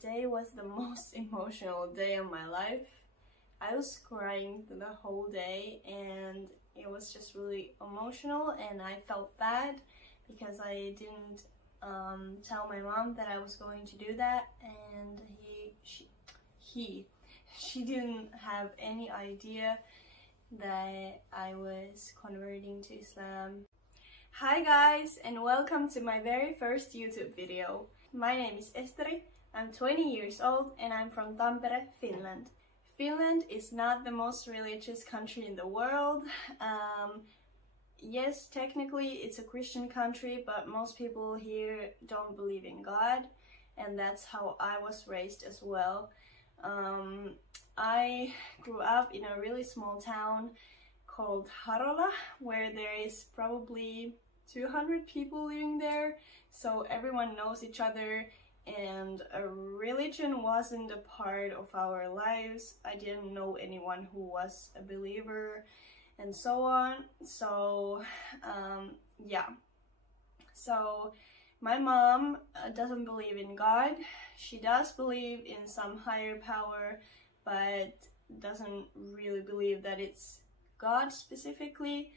today was the most emotional day of my life. I was crying the whole day and it was just really emotional, and I felt bad because I didn't tell my mom that I was going to do that, and she didn't have any idea that I was converting to Islam. Hi guys, and welcome to my very first YouTube video. My name is Esteri, I'm 20 years old and I'm from Tampere, Finland. Finland is not the most religious country in the world. Yes, technically it's a Christian country, but most people here don't believe in God, and that's how I was raised as well. I grew up in a really small town called Harola, where there is probably 200 people living there, so everyone knows each other, and a religion wasn't a part of our lives. I didn't know anyone who was a believer and so on. So yeah, so my mom doesn't believe in God. She does believe in some higher power, but doesn't really believe that it's God specifically.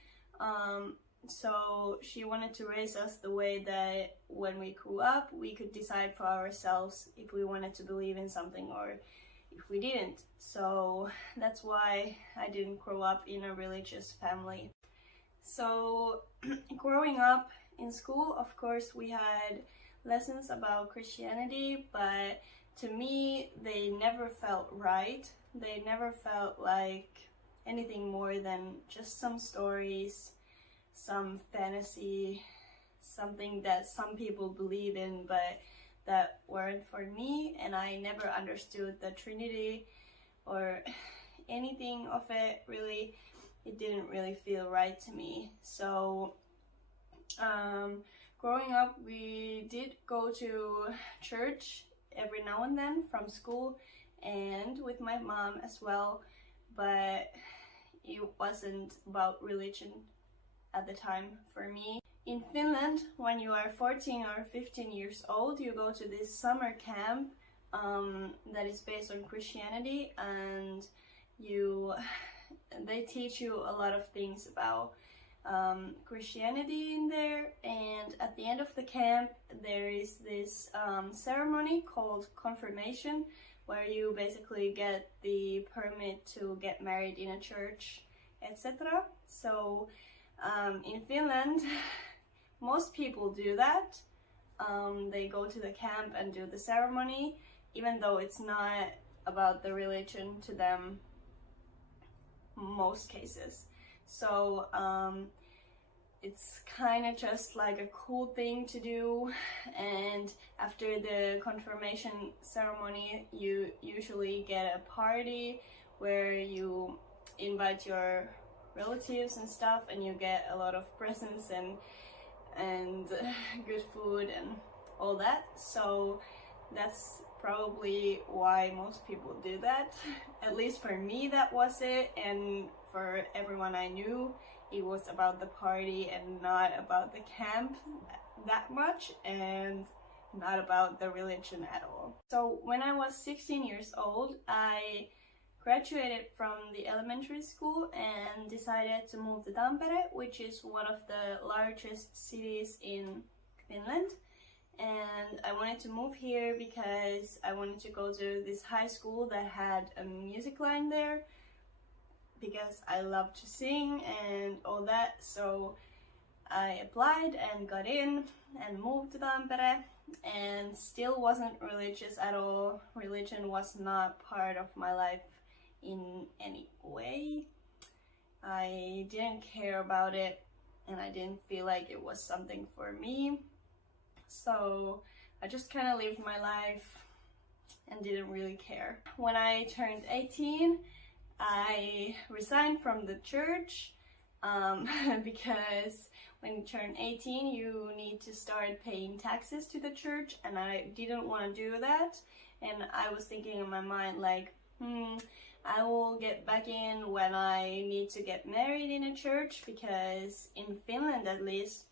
So she wanted to raise us the way that when we grew up, we could decide for ourselves if we wanted to believe in something or if we didn't. So that's why I didn't grow up in a religious family. So growing up in school, of course, we had lessons about Christianity, but to me, they never felt right. They never felt like anything more than just some stories, some fantasy, something that some people believe in, but that weren't for me, and I never understood the Trinity or anything of it, really. It didn't really feel right to me. So growing up, we did go to church every now and then from school and with my mom as well, but it wasn't about religion at the time for me. In Finland, when you are 14 or 15 years old, you go to this summer camp that is based on Christianity, and they teach you a lot of things about Christianity in there. And at the end of the camp, there is this ceremony called confirmation, where you basically get the permit to get married in a church, etc. So in Finland, most people do that. They go to the camp and do the ceremony, even though it's not about the religion to them, most cases. So it's kind of just like a cool thing to do, and after the confirmation ceremony, you usually get a party where you invite your relatives and stuff, and you get a lot of presents and good food and all that. So that's probably why most people do that. At least for me, that was it, and for everyone I knew, it was about the party and not about the camp that much, and not about the religion at all. So when I was 16 years old, I graduated from the elementary school and decided to move to Tampere, which is one of the largest cities in Finland. And I wanted to move here because I wanted to go to this high school that had a music line there, because I love to sing and all that. So I applied and got in and moved to Tampere, and still wasn't religious at all. Religion was not part of my life in any way. I didn't care about it, and I didn't feel like it was something for me. So I just kind of lived my life and didn't really care. When I turned 18, I resigned from the church because when you turn 18, you need to start paying taxes to the church, and I didn't want to do that. And I was thinking in my mind like, I will get back in when I need to get married in a church, because in Finland at least,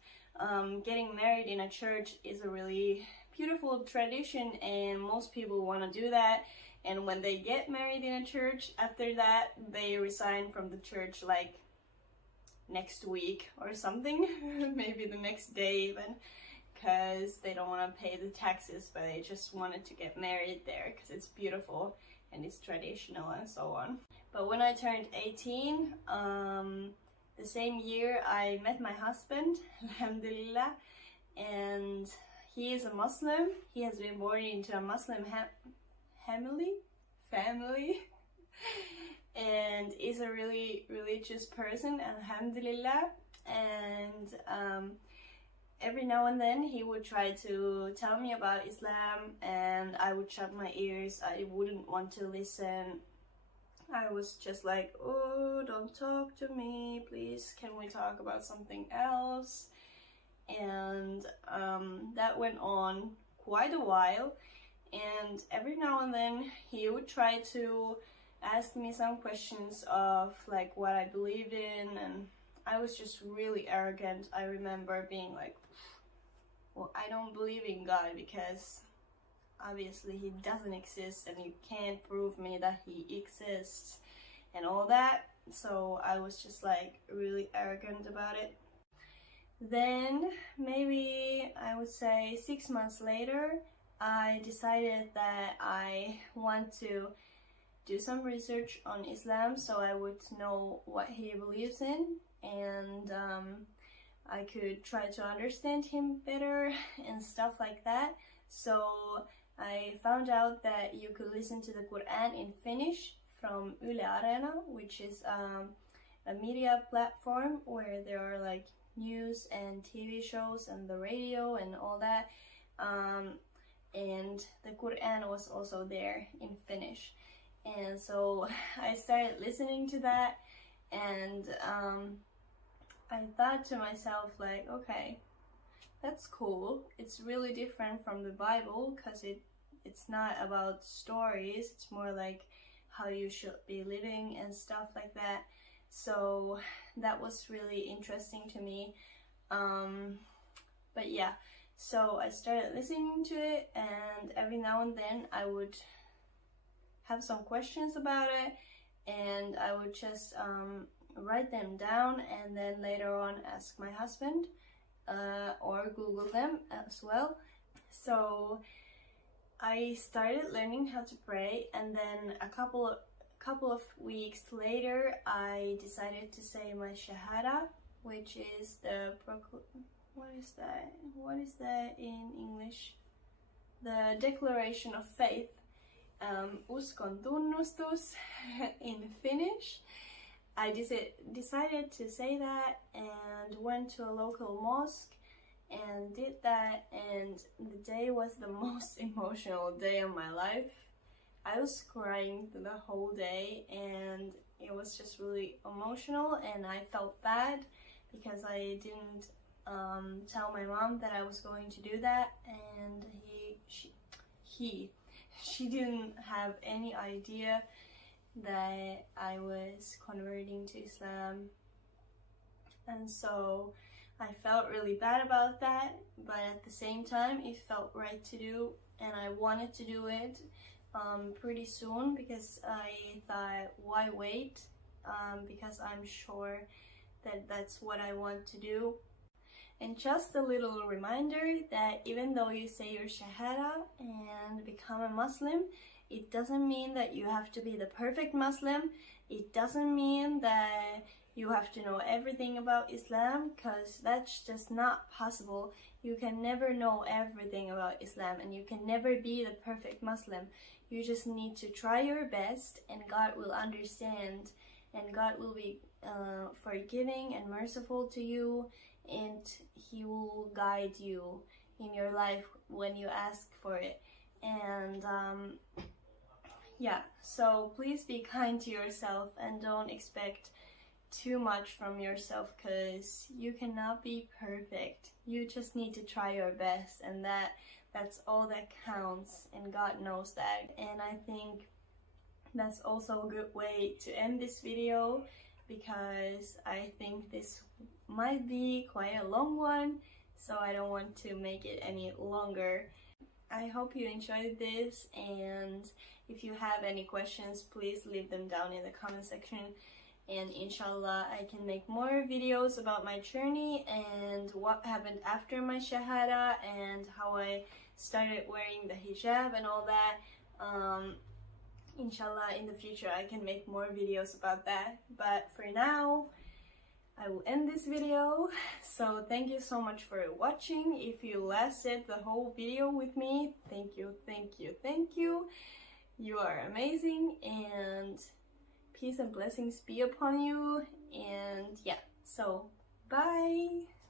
getting married in a church is a really beautiful tradition, and most people want to do that. And when they get married in a church, after that they resign from the church like next week or something, maybe the next day even, because they don't want to pay the taxes, but they just wanted to get married there because it's beautiful and it's traditional and so on. But when I turned 18, the same year I met my husband, alhamdulillah, and he is a Muslim. He has been born into a Muslim family and is a really religious person, alhamdulillah. And every now and then he would try to tell me about Islam, and I would shut my ears. I wouldn't want to listen. I was just like, oh, don't talk to me, please, can we talk about something else? And that went on quite a while, and every now and then he would try to ask me some questions of like what I believed in, and I was just really arrogant. I remember being like, well, I don't believe in God because obviously he doesn't exist and you can't prove me that he exists and all that. So I was just like really arrogant about it. Then maybe I would say 6 months later, I decided that I want to do some research on Islam so I would know what he believes in, and I could try to understand him better and stuff like that. So I found out that you could listen to the Quran in Finnish from Yle Areena, which is a media platform where there are like news and TV shows and the radio and all that. And the Quran was also there in Finnish. And so I started listening to that, and I thought to myself like, okay, that's cool. It's really different from the Bible because it's not about stories, it's more like how you should be living and stuff like that. So that was really interesting to me. But yeah, so I started listening to it, and every now and then I would have some questions about it, and I would just write them down and then later on ask my husband or Google them as well. So I started learning how to pray, and then a couple of weeks later I decided to say my Shahada, which is the what is that in English? The declaration of faith. Uskon tunnustus in Finnish. I decided to say that and went to a local mosque and did that, and the day was the most emotional day of my life. I was crying the whole day, and it was just really emotional, and I felt bad because I didn't tell my mom that I was going to do that, and she didn't have any idea that I was converting to Islam. And so I felt really bad about that, but at the same time it felt right to do, and I wanted to do it pretty soon because I thought, why wait? Because I'm sure that that's what I want to do. And just a little reminder that even though you say your Shahada and become a Muslim, it doesn't mean that you have to be the perfect Muslim. It doesn't mean that you have to know everything about Islam, because that's just not possible. You can never know everything about Islam, and you can never be the perfect Muslim. You just need to try your best, and God will understand, and God will be forgiving and merciful to you, and He will guide you in your life when you ask for it. And yeah, so please be kind to yourself and don't expect too much from yourself, because you cannot be perfect. You just need to try your best, and that's all that counts, and God knows that. And I think that's also a good way to end this video, because I think this might be quite a long one, so I don't want to make it any longer. I hope you enjoyed this, and if you have any questions, please leave them down in the comment section, and inshallah I can make more videos about my journey and what happened after my shahada and how I started wearing the hijab and all that. Inshallah in the future I can make more videos about that, but for now I will end this video. So thank you so much for watching. If you lasted the whole video with me, thank you, thank you, thank you. You are amazing, and peace and blessings be upon you. And yeah, so bye.